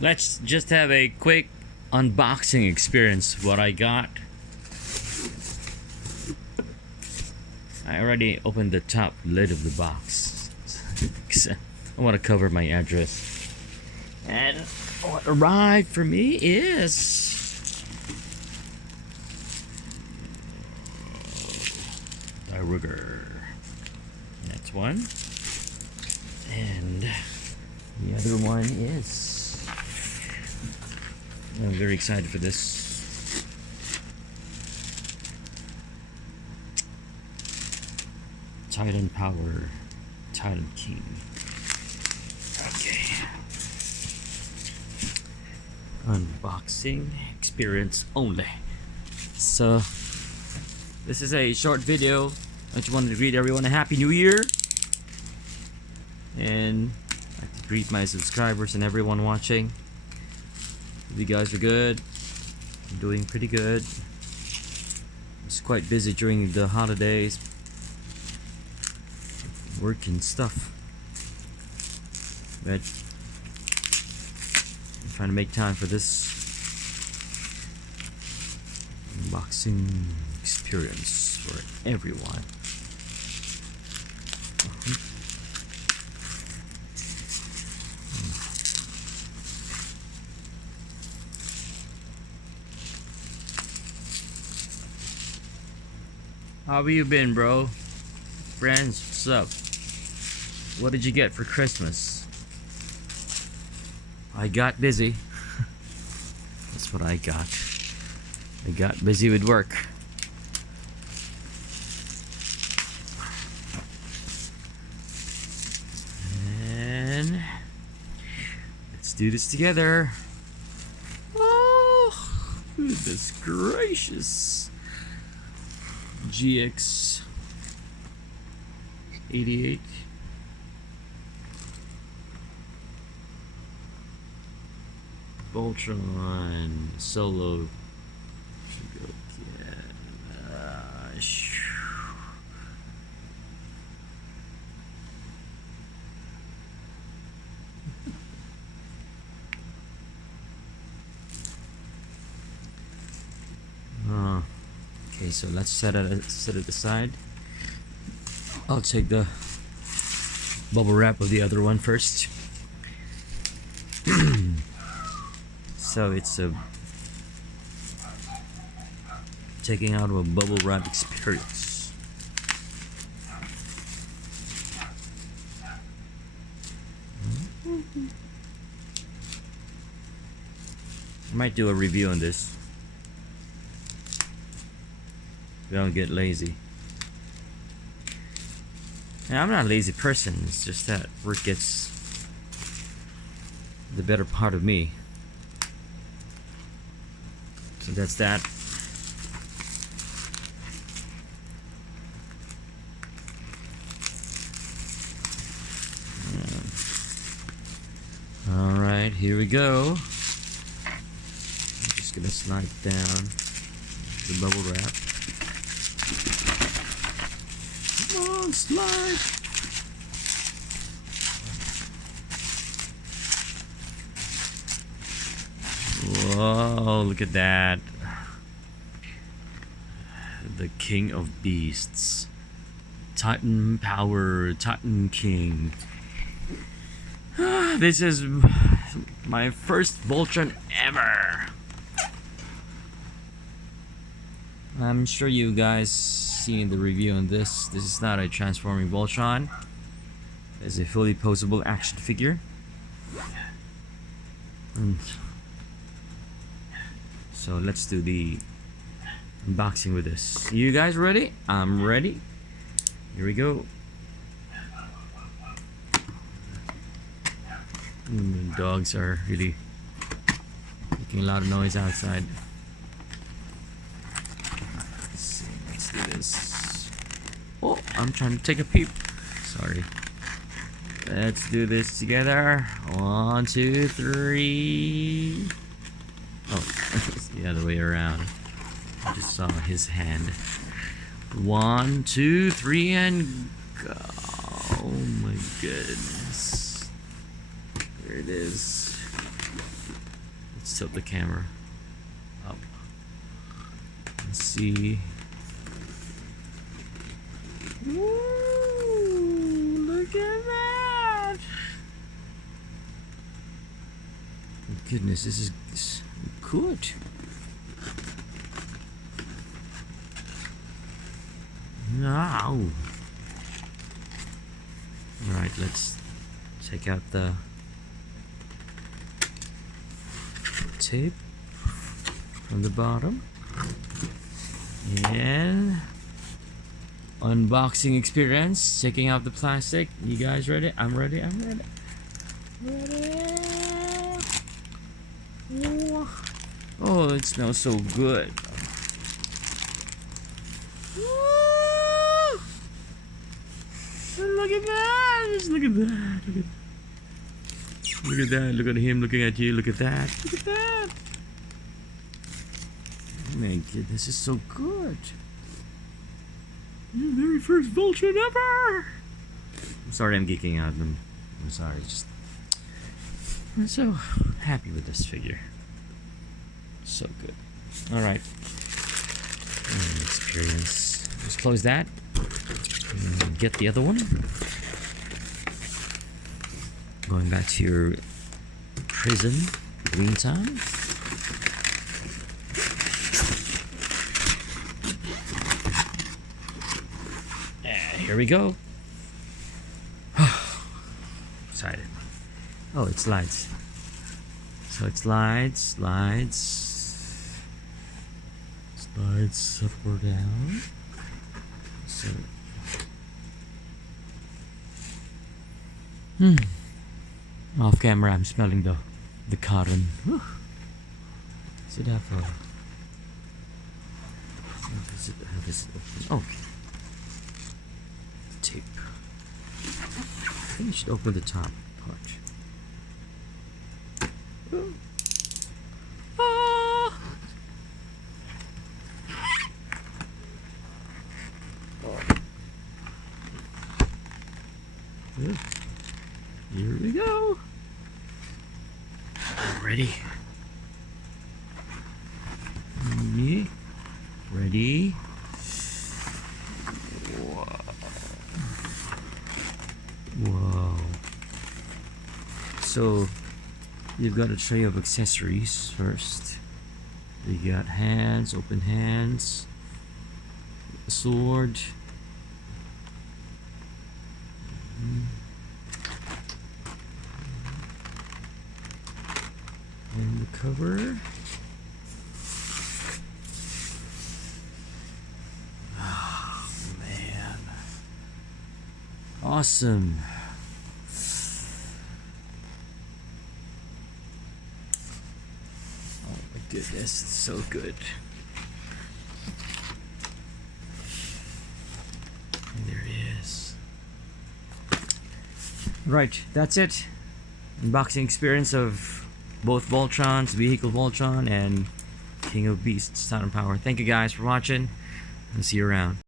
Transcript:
Let's just have a quick unboxing experience. What I got. I already opened the top lid of the box. I want to cover my address. And what arrived for me is Dairugger. That's one. And the other one is, I'm very excited for this. Titan Power, Titan King. Okay. Unboxing experience only. So, this is a short video. I just wanted to greet everyone a Happy New Year. And I'd like to greet my subscribers and everyone watching. Hope you guys are good. I'm doing pretty good. I was quite busy during the holidays. Work and stuff. But I'm trying to make time for this unboxing experience for everyone. How have you been, bro? Friends, what's up? What did you get for Christmas? I got busy. That's what I got. I got busy with work. And let's do this together. Oh, goodness gracious. GX 88. Voltron solo. Okay, so let's set it aside. I'll take the bubble wrap of the other one first. So it's a taking out of a bubble wrap experience. I might do a review on this. Don't get lazy. Now, I'm not a lazy person, it's just that work gets the better part of me. So that's that. Alright, here we go. I'm just gonna slide down the bubble wrap. Come on, slide! Whoa, look at that. The King of Beasts. Titan Power, Titan King. This is my first Voltron ever. I'm sure you guys seen the review on this. This is not a transforming Voltron. It's a fully posable action figure. So let's do the unboxing with this. You guys ready? I'm ready. Here we go. The dogs are really making a lot of noise outside. Let's see, let's do this. Oh, I'm trying to take a peep. Sorry. Let's do this together. 1, 2, 3. Oh, it's the other way around. I just saw his hand. 1, 2, 3, and go. Oh my goodness. There it is. Let's tilt the camera up. Let's see. Ooh, look at that! Oh, goodness, this is good. Wow. Alright, let's take out the tape from the bottom. And unboxing experience, taking out the plastic. You guys ready? I'm ready. Ready. Oh, it smells so good. Look at that! Just look at that! Look at that! Look at him looking at you! Look at that! Look at that! Oh my goodness, this is so good! The very first Voltron ever! I'm sorry I'm geeking out. I'm sorry. I'm so happy with this figure. So good. Alright. Experience. Let's close that. And get the other one. Going back to your prison. Meantime. Here we go. Excited. Oh, it slides. So it slides up or down. So off camera I'm smelling the cotton. Whew. Does it have a how does it open? Oh, tape. I think you should open the top part. Here we go. Ready? Me? Ready? Whoa. So, you've got a tray of accessories first. You got hands, open hands, a sword. And the cover. Oh man. Awesome. Oh my goodness, it's so good. And there he is. Right, that's it. Unboxing experience of both Voltrons, Vehicle Voltron and King of Beasts, Sound and Power. Thank you guys for watching, and see you around.